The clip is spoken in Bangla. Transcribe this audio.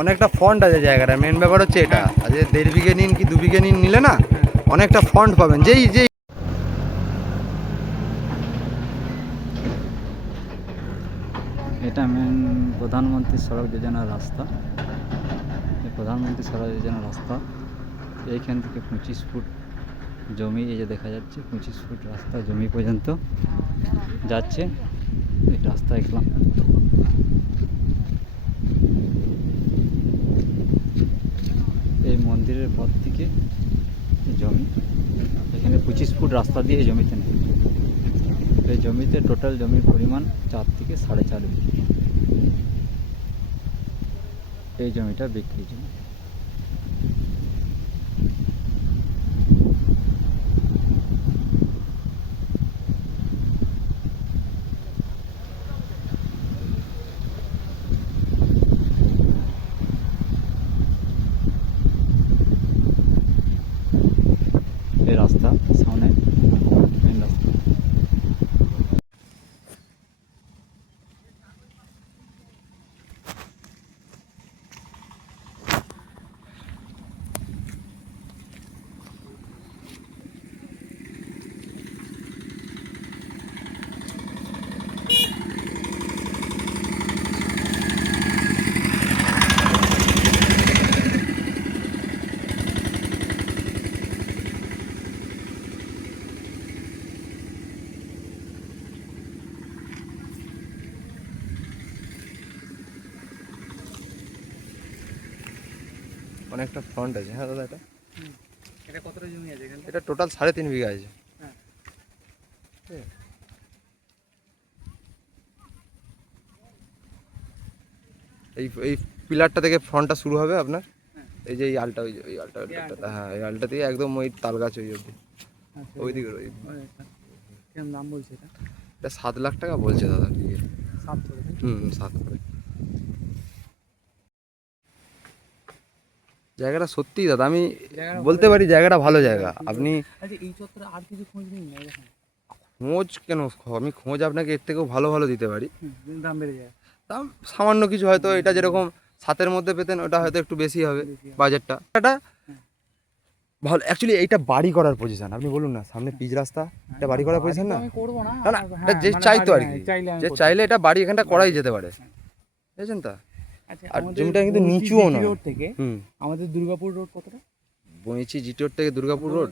অনেকটা ফন্ট আছে জায়গাটা মেন ব্যাপার হচ্ছে এটা। যে দেড় বিঘে নিন কি দু বিঘে নিন নিলে না, অনেকটা ফন্ট পাবেন। যেই যেই এটা মেন প্রধানমন্ত্রী সড়ক যোজনার রাস্তা। প্রধানমন্ত্রী সড়ক যোজনার রাস্তা। এইখান থেকে পঁচিশ ফুট জমি, এই যে দেখা যাচ্ছে, পঁচিশ ফুট রাস্তা জমি পর্যন্ত যাচ্ছে। এই রাস্তা দেখলাম এই মন্দিরের পর থেকে জমি, এখানে পঁচিশ ফুট রাস্তা দিয়ে জমিতে নেই। এই জমিতে টোটাল জমির পরিমাণ চার থেকে সাড়ে চার এই জমিটা বিক্রির জন্য এই রাস্তা সামনে মেন রাস্তা অনেকটা ফ্রন্ট আছে। হ্যাঁ দাদা এটা? এটা কতটা জমি আছে এখানে? এটা টোটাল সাড়ে তিন বিঘা আছে। হ্যাঁ। এই এই পিলারটা থেকে ফ্রন্টটা শুরু হবে আপনার। হ্যাঁ। এই যে এই আলটা ওই যে ওই আলটা হ্যাঁ এই আলটা থেকে একদম ওই তাল গাছ ওই অবধি। আচ্ছা। ওই দিকে ওই কেমন দাম বলছে এটা? এটা সাত লাখ টাকা বলছে দাদা। হুম, সাত করে। জায়গাটা সত্যি দাদা আমি বলতে পারি জায়গাটা ভালো জায়গা। আপনি আচ্ছা খোঁজ কেন আমি খোঁজ আপনাকে এর থেকেও ভালো ভালো দিতে পারি। দাম বেড়ে যায়। দাম সামান্য কিছু হয়তো এটা যেরকম সাতের মধ্যে পেতেন ওটা হয়তো একটু বেশি হবে। বাজেটটা। এটা ভালো অ্যাকচুয়ালি এইটা বাড়ি করার পজিশন আপনি বলুন না সামনে পিচ রাস্তা এটা বাড়ি করার পজিশন না? না। না হ্যাঁ, যে মানে চাইতো আর কি। হ্যাঁ, যে চাইলে এটা বাড়ি এখানটা করাই যেতে পারে। বুঝেছেন তো? আর আমাদের জমিটা কিন্তু নিচুও না। থেকে আমাদের দুর্গাপুর রোড কতটা? বইছি জিটোর থেকে দুর্গাপুর রোড?